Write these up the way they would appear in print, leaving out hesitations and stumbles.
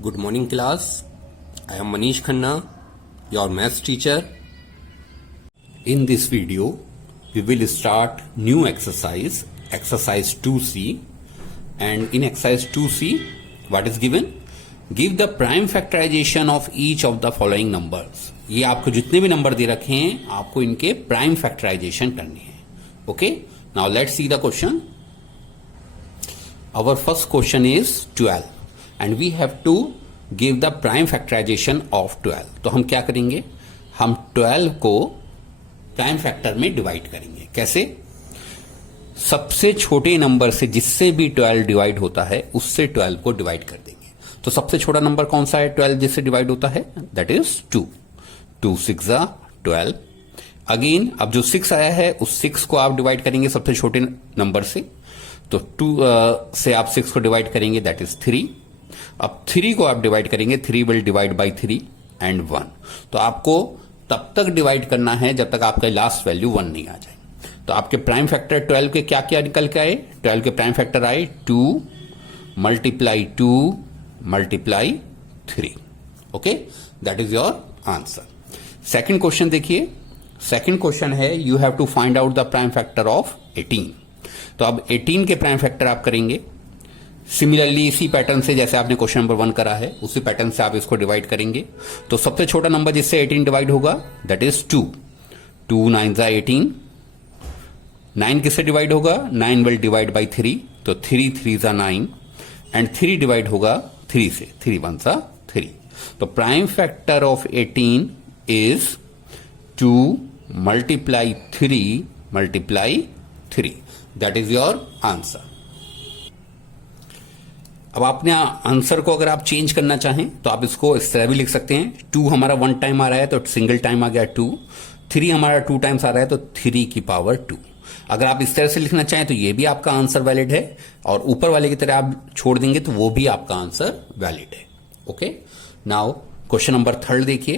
Good morning class. I am Manish Khanna, your maths teacher. In this video, we will start new exercise, exercise 2C. And in exercise 2C, what is given? Give the prime factorization of each of the following numbers. ये आपको जितने भी number दे रखे हैं आपको इनके prime factorisation करनी है. Okay? Now let's see the question. Our first question is 12 and we have to give the prime factorization of 12. तो हम क्या करेंगे? हम 12 को प्राइम फैक्टर में डिवाइड करेंगे. कैसे? सबसे छोटे नंबर से जिससे भी 12 डिवाइड होता है उससे 12 को डिवाइड कर देंगे. तो सबसे छोटा नंबर कौन सा है 12 जिससे डिवाइड होता है? That is 2. 2 6 12. अगेन अब जो 6 आया है उस 6 को आप डिवाइड करेंगे सबसे छोटे नंबर से. तो 2 से आप 6 को डिवाइड करेंगे दैट इज 3. अब 3 को आप डिवाइड करेंगे 3 विल डिवाइड बाई 3 एंड 1. तो आपको तब तक डिवाइड करना है जब तक आपका लास्ट वैल्यू 1 नहीं आ जाए. तो आपके प्राइम फैक्टर 12 के क्या क्या निकल के आए? 12 के प्राइम फैक्टर आए 2 multiply 2 multiply 3. Okay, that is your answer. Second question देखिए. सेकेंड क्वेश्चन है you have to find out the prime factor of 18. तो अब 18 के प्राइम फैक्टर आप करेंगे सिमिलरली इसी पैटर्न से जैसे आपने क्वेश्चन नंबर 1 करा है उसी पैटर्न से आप इसको डिवाइड करेंगे. तो सबसे छोटा नंबर जिससे 18 डिवाइड होगा दैट इज 2. 2 9 18. 9 किससे डिवाइड होगा? 9 विल डिवाइड बाई 3. तो 3 3 9 एंड 3 डिवाइड होगा 3 से. 3 1 3. तो prime factor of 18 is 2 multiply 3 multiply 3. That is your answer. अब आपने आंसर को अगर आप चेंज करना चाहें तो आप इसको इस तरह भी लिख सकते हैं. 2 हमारा 1 टाइम आ रहा है तो सिंगल टाइम आ गया 2. 3 हमारा 2 टाइम्स आ रहा है तो 3 की पावर 2. अगर आप इस तरह से लिखना चाहें तो ये भी आपका आंसर वैलिड है और ऊपर वाले की तरह आप छोड़ देंगे तो वो भी आपका आंसर वैलिड है. ओके, नाउ क्वेश्चन नंबर 3 देखिए.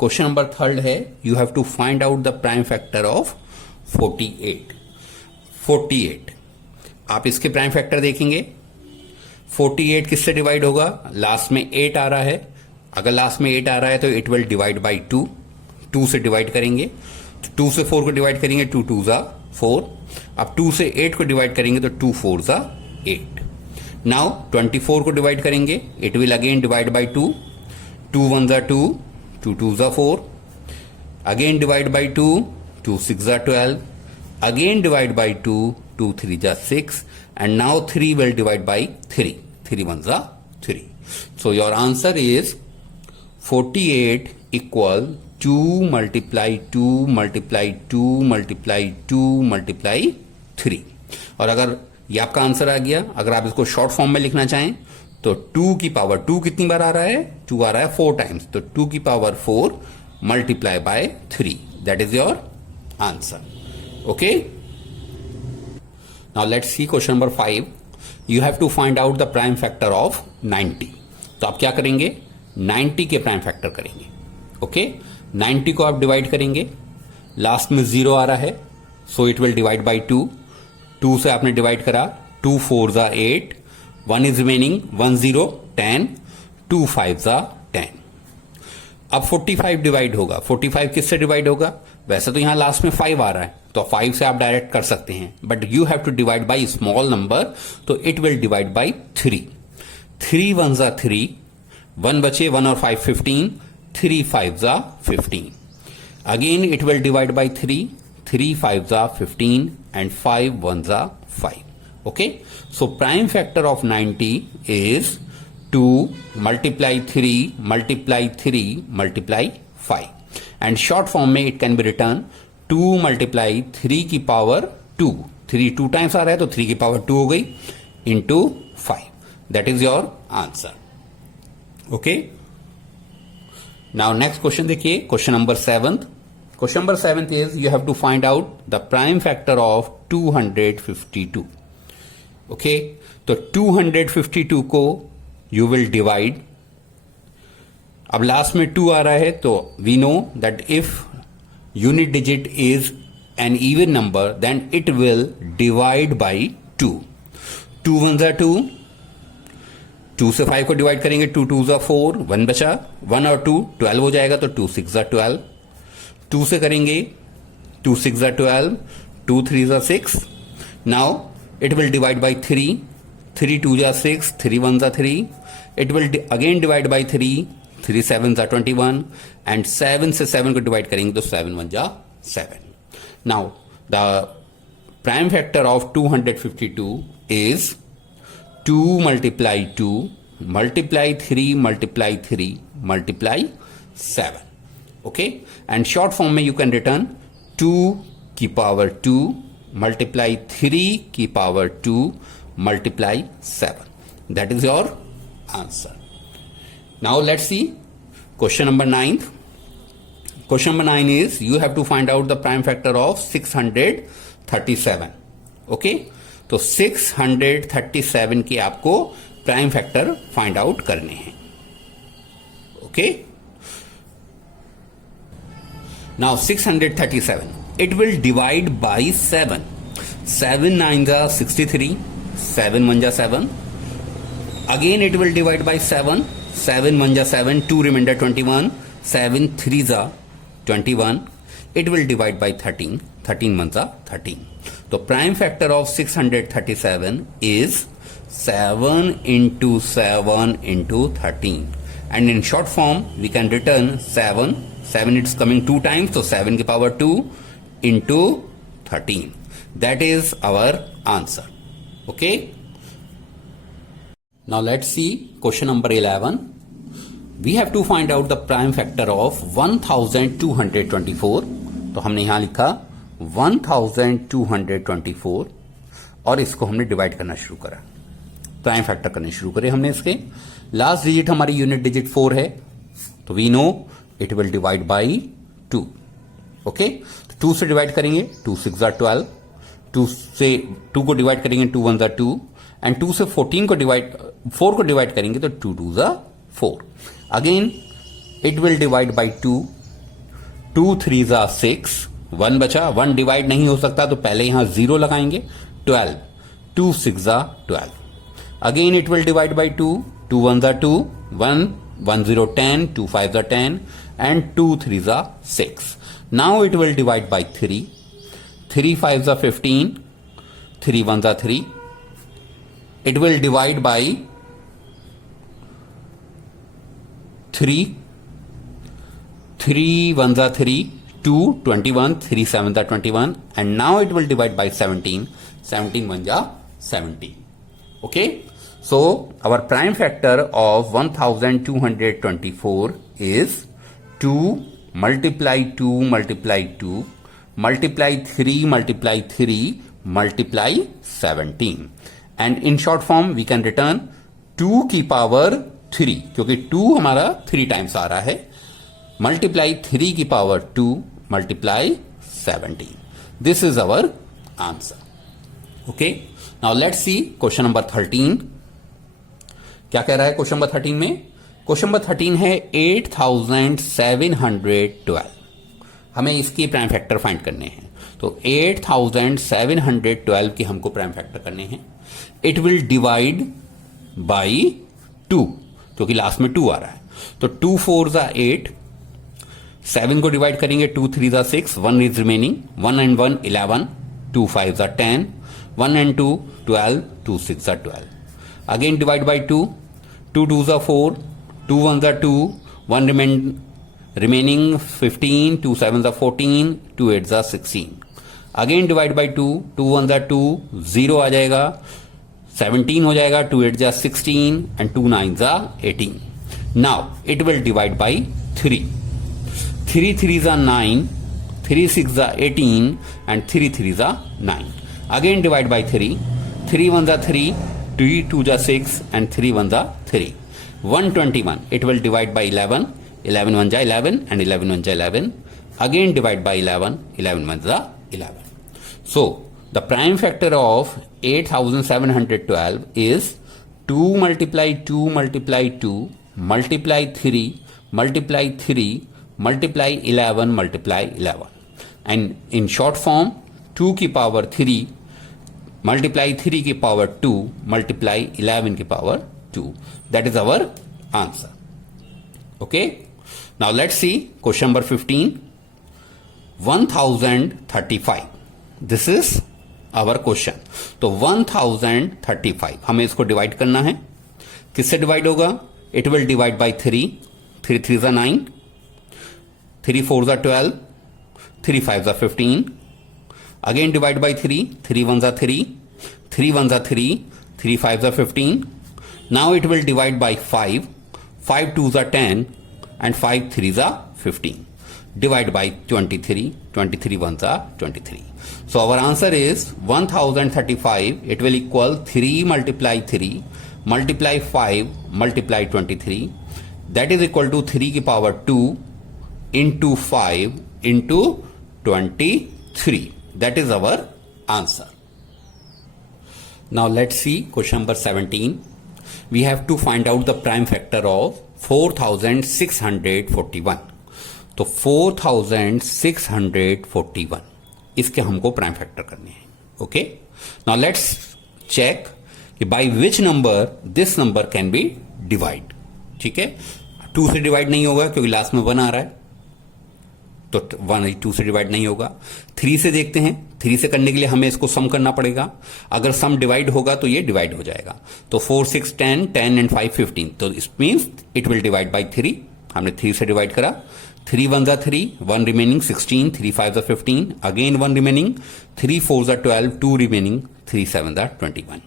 क्वेश्चन नंबर 3 है you have to find out the prime factor of 48. 48 आप इसके प्राइम फैक्टर देखेंगे. 48 किससे डिवाइड होगा? लास्ट में 8 आ रहा है. अगर लास्ट में 8 आ रहा है तो इट विल डिवाइड बाई 2. 2 से डिवाइड करेंगे. 2 से 4 को डिवाइड करेंगे 2 2 4. अब 2 से 8 को डिवाइड करेंगे तो 2 4 8. नाउ 24 को डिवाइड करेंगे it will again divide by 2. 2 1 2 2 2 4. Again divide by 2. 2 6 12. Again divide by 2. 2 3 6 and now 3 will divide by 3. 3 1 3. So your answer is 48 equal 2 multiply 2 multiply 2 multiply 2 multiply 3. और अगर ये आपका आंसर आ गया, अगर आप इसको शॉर्ट फॉर्म में लिखना चाहें तो 2 की पावर 2 कितनी बार आ रहा है? 2 आ रहा है 4 टाइम्स. तो 2 की power 4 multiply by 3. That is your answer. Okay, now let's see question number 5. You have to find out the prime factor of 90. तो आप क्या करेंगे? 90 के प्राइम फैक्टर करेंगे. ओके, 90 को आप डिवाइड करेंगे. लास्ट में 0 आ रहा है so it will divide by 2. 2 से आपने डिवाइड करा 2 4 8. 1 इज रिमेनिंग 1 0 10. 2 5 10. अब 45 डिवाइड होगा. 45 किससे डिवाइड होगा? वैसे तो यहां लास्ट में 5 आ रहा है तो 5 से आप डायरेक्ट कर सकते हैं but you have to divide by small number तो इट विल डिवाइड बाई 3. 3 1 3. 1 बचे 1 और 5 15. 3 5 15. Again it will divide by 3. 3 5 15 and 5 1 5. Okay, so prime factor of 90 is 2 multiply 3 multiply 3 multiply 5. And short form में it can be written 2 multiply 3 की power 2. 3 2 times आ रहा है तो 3 की power 2 हो गई into 5. That is your answer. Okay, now next question देखिए. Question number 7. Question number 7 is you have to find out the prime factor of 252. Okay, तो 252 को यू विल डिवाइड. अब लास्ट में 2 आ रहा है तो we know that if unit digit is an even number then it will divide by 2. 2 1s are 2. 2 से 5 को डिवाइड करेंगे, 2 2 ज़ा 4, 1 बचा, 1 और 2 12 हो जाएगा, तो 2 6 ज़ा 12। 2 से करेंगे, 2 6 ज़ा 12, 2 3 ज़ा 6। Now it will divide by 3, 3 2 ज़ा 6, 3 1 ज़ा 3। It will again divide by 3, 3 7 ज़ा 21, एंड 7 से 7 को डिवाइड करेंगे तो 7 1 ज़ा 7। Now the prime factor of 252 is 2 multiply 2 multiply 3 multiply 3 multiply 7. Okay, and short form में you can return 2 की power 2 multiply 3 की power 2 multiply 7. That is your answer. Now let's see question number 9. Question number 9 is you have to find out the prime factor of 637. Okay, तो 637 के आपको prime factor find out करने हैं। Okay, now 637 it will divide by 7। 7 9 जा 63, 7 1 जा 7। Again it will divide by 7, 7 1 जा 7, 2 reminder 21, 7 3 जा 21। It will divide by 13, 13 1 जा 13। तो prime factor of 637 is 7 into 7 into 13, and in short form we can return 7 it's coming 2 times, so 7 की power 2 into 13. That is our answer. Okay, now let's see question number 11. We have to find out the prime factor of 1224. तो हमने यहां लिखा 1224 और इसको हमने divide करना शुरू करा, प्राइम फैक्टर करने शुरू करे हमने। इसके लास्ट डिजिट हमारी यूनिट डिजिट 4 है, तो we know it will divide by 2। Okay, 2 से डिवाइड करेंगे, 2 6 ज़ा 12, 2 से 2 को डिवाइड करेंगे, 2 1 ज़ा 2, एंड 2 से 4 को डिवाइड करेंगे तो 2 2 ज़ा 4। Again it will divide by 2, 2 3 ज़ा 6, 1 बचा, 1 डिवाइड नहीं हो सकता तो पहले यहां 0 लगाएंगे, 12, 2 6 ज़ा 12। Again it will divide by 2, 2 1 ज़ा 2, 1 1 0 10, 2 5 ज़ा 10, एंड 2 3 ज़ा 6। Now it will divide by 3, 3 5 ज़ा 15, 3 1 ज़ा 3। इट विल डिवाइड बाई 3, 3 1 ज़ा 3, 2 21, 3 7 ज़ा 21, and now it will divide by 17, 17 1 ज़ा 17. Okay, so our prime factor of 1224 is 2 multiply 2 multiply 2 multiply 3 multiply 3 multiply 17, and in short form we can return 2 की power 3, क्योंकि 2 हमारा 3 times आ रहा है, multiply 3 की power 2 multiply 17. This is our answer. Okay, now let's see question number 13. क्या कह रहा है क्वेश्चन नंबर 13 में? क्वेश्चन नंबर 13 है 8712। हमें इसके प्राइम फैक्टर फाइंड करने हैं, तो 8712 के हमको प्राइम फैक्टर करने हैं। इट विल डिवाइड बाई 2, क्योंकि लास्ट में 2 आ रहा है, तो 2 4 ज़ा 8, 7 को डिवाइड करेंगे, 2 3 ज़ा 6, 1 इज रिमेनिंग, 1 and 1 11, 2 5 ज़ा 10, 1 and 2 12, 2 6 ज़ा 12। अगेन डिवाइड बाई 2, 2 2 ज़ा 4, 2 1 ज़ा 2, 1 रिमेनिंग 15, 2 7 ज़ा 14, 2 8 ज़ा 16। अगेन डिवाइड बाई 2, 2 1 ज़ा 2, 0 आ जाएगा, 17 हो जाएगा, 2 8 ज़ा 16, एंड 2 9 ज़ा 18। Now it will divide by 3, 3 3 ज़ा 9, 3 6 ज़ा 18, एंड 3 3 ज़ा 9। अगेन डिवाइड बाई 3, 3 1 ज़ा 3, 2 2 ज़ा 6, एंड 3 1 ज़ा 3। 121 इट विल डिवाइड बाई 11, 11 1 ज़ा 11, एंड 11 1 ज़ा 11। अगेन डिवाइड बाई 11, 11 1 ज़ा 11। So the prime factor of 8712 is 2 multiply 2 multiply 2 multiply 3 multiply 3 multiply 11 multiply 11, and in short form 2 की पावर 3 multiply 3 की power 2 multiply 11 की power 2. That is our answer. Okay. Now let's see question number 15. 1035. This is our question. तो 1035 हमें इसको divide करना है. किससे divide होगा? It will divide by 3. 3 3s are 9. 3 4s are 12. 3 5s are 15. Again divide by 3. 3 1s are 3. 3 1s are 3. 3 5s are 15. Now it will divide by 5. 5 2s are 10. And 5 3s are 15. Divide by 23. 23 1s are 23. So our answer is 1035. It will equal 3 multiply 3 multiply 5 multiply 23. That is equal to 3 की power 2 into 5 into 23. That is our answer. Now let's see question number 17. We have to find out the prime factor of 4641. तो 4641 इसके हमको prime factor करने हैं. Okay. Now let's check कि by which number this number can be divide. ठीक है. 2 से divide नहीं होगा क्योंकि लास्ट में 1 आ रहा है, तो 1 2 से डिवाइड नहीं होगा. 3 से देखते हैं. 3 से करने के लिए हमें इसको सम करना पड़ेगा. अगर सम डिवाइड होगा तो ये डिवाइड हो जाएगा. तो 4 6 10 10 एंड 5 15. तो it means it will divide by 3. हमने 3 से डिवाइड करा. 3 1s are 3, 1 remaining 16, 3 5s are 15, again 1 remaining, 3 4s are 12, 2 remaining, 3 7s are 21.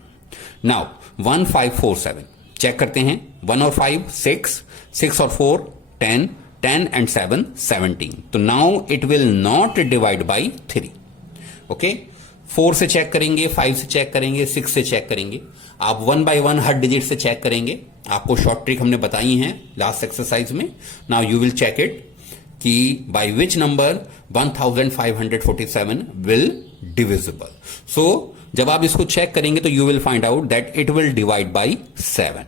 Now 1 5 4 7 check करते हैं. 1 और 5 6, 6 और 4 10, 10 and 7 17. तो now it will not divide by 3. Okay. 4 से चेक करेंगे, 5 से चेक करेंगे, 6 से चेक करेंगे. आप 1 by 1 हर डिजिट से चेक करेंगे. आपको शॉर्ट ट्रिक हमने बताई है लास्ट एक्सरसाइज में. Now you will check it कि by which number 1547 will divisible. So जब आप इसको चेक करेंगे तो you will find out that it will divide by 7.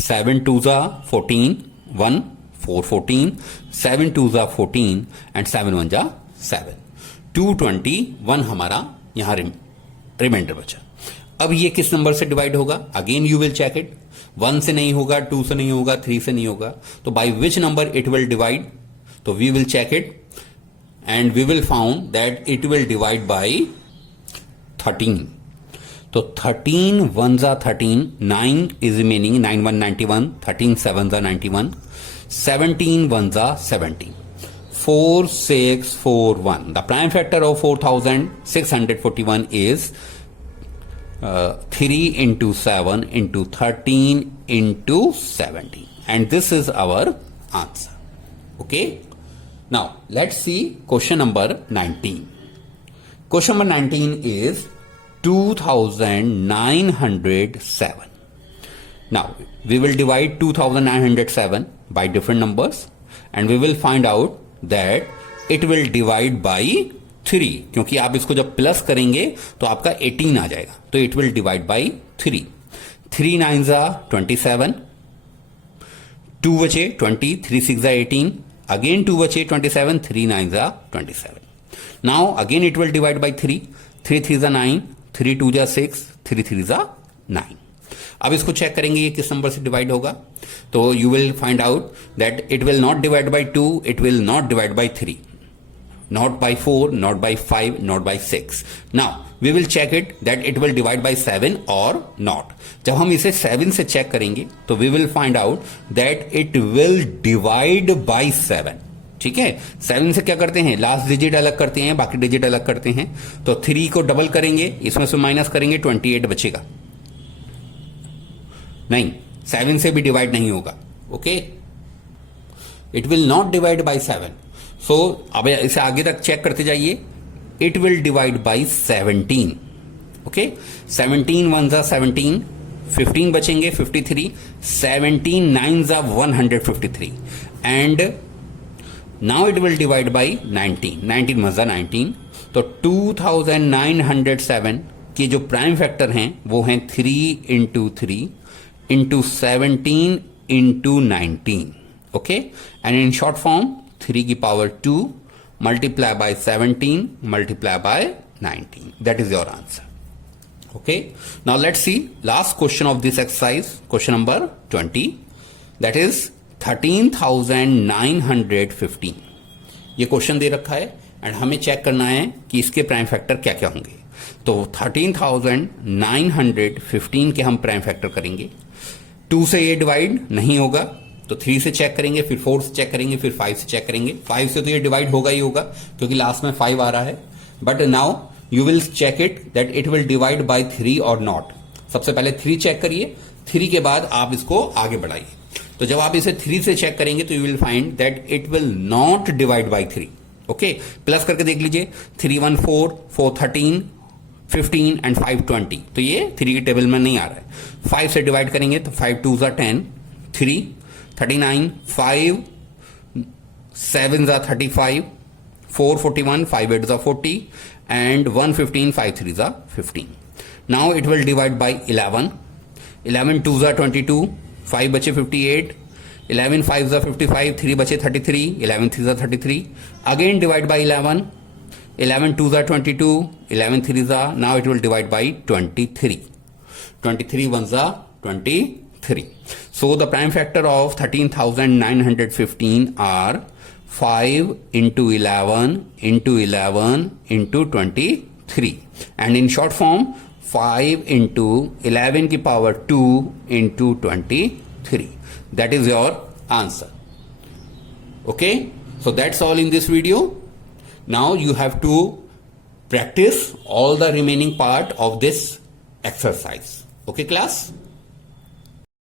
7 2s are 14, 1 4 14, 7 2s are 14 and 7 1s are 7. 221 हमारा यहां रिमाइंडर बचा. अब ये किस नंबर से डिवाइड होगा? Again you will check it. 1 से नहीं होगा, 2 से नहीं होगा, 3 से नहीं होगा. तो by which number it will divide? तो we will check it and we will found that it will divide by 13. तो 13 1s are 13, 9 is remaining, 9 1 91, 13 7s are 91, 17 1s are 17. 4 6 4 1. The prime factor of 4641 is 3 into 7 into 13 into 17. And this is our answer. Okay. Now let's see question number 19. Question number 19 is 2907. Now we will divide 2907 by different numbers and we will find out that it will divide by 3. क्योंकि आप इसको जब plus करेंगे तो आपका 18 आ जाएगा. तो it will divide by 3. 3 9s are 27. 2 बचे 20, 3 6 are 18. Again 2 बचे 27, 3 9s are 27. Now again it will divide by 3. 3 3s are 9, 3 2s are 6, 3 3s are 9. अब इसको चेक करेंगे ये किस नंबर से डिवाइड होगा. तो you will find out that it will not divide by 2, it will not divide by 3, not by 4, not by 5, not by 6. Now we will check it that it will divide by 7 or not. जब हम इसे 7 से check करेंगे तो we will find out that it will divide by 7. ठीक है. 7 से क्या करते हैं? लास्ट डिजिट अलग करते हैं, बाकी डिजिट अलग करते हैं. तो 3 को डबल करेंगे, इसमें से माइनस करेंगे, 28 बचेगा. नहीं, 7 से भी डिवाइड नहीं होगा. Okay. It will not divide by 7. सो अब इसे आगे तक चेक करते जाइए. It will divide by 17. Okay. 17 1s are 17, 15 बचेंगे 53, 17 9s are 153 and now it will divide by 19. 19 1s are 19. तो 2907 के जो प्राइम फैक्टर हैं वो हैं 3 into 3 into 17 into 19. Okay. And in short form 3 की power 2 multiply by 17 multiply by 19. That is your answer. Okay, now let's see last question of this exercise, question number 20, that is 13,915. ये question दे रखा है and हमें check करना है कि इसके prime factor क्या क्या होंगे। तो 13,915 के हम प्राइम फैक्टर करेंगे। 2 से ये डिवाइड नहीं होगा तो 3 से चेक करेंगे, फिर 4 से चेक करेंगे, फिर 5 से चेक करेंगे। 5 से तो ये डिवाइड होगा ही होगा क्योंकि लास्ट में 5 आ रहा है, but now you will check it that it will divide by 3 और नॉट। सबसे पहले 3 चेक करिए, 3 के बाद आप इसको आगे बढ़ाइए। तो जब आप इसे 3 से चेक करेंगे तो you will find that it will not divide by 3। Okay, plus करके देख लीजिए, 3 1 4 4 13 15 एंड 5 20। तो ये 3 की टेबल में नहीं आ रहा है। 5 से डिवाइड करेंगे तो 5 2 10, 3 39, 5 7 35, 4 41, 5 8 40, and 1 15, 5 3 15. Now it will divide by 11. 11 2 22, 5 बचे 58, 11 5 55, 3 बचे 33, 11 3 33. Again divide by 11. 11 2 22, 11 3 now it will divide by 23. 23 1 23. So the prime factor of 13,915 are 5 into 11 into 11 into 23, and in short form 5 into 11 की power 2 into 23. That is your answer. Okay, so that's all in this video. Now you have to practice all the remaining part of this exercise. Okay class?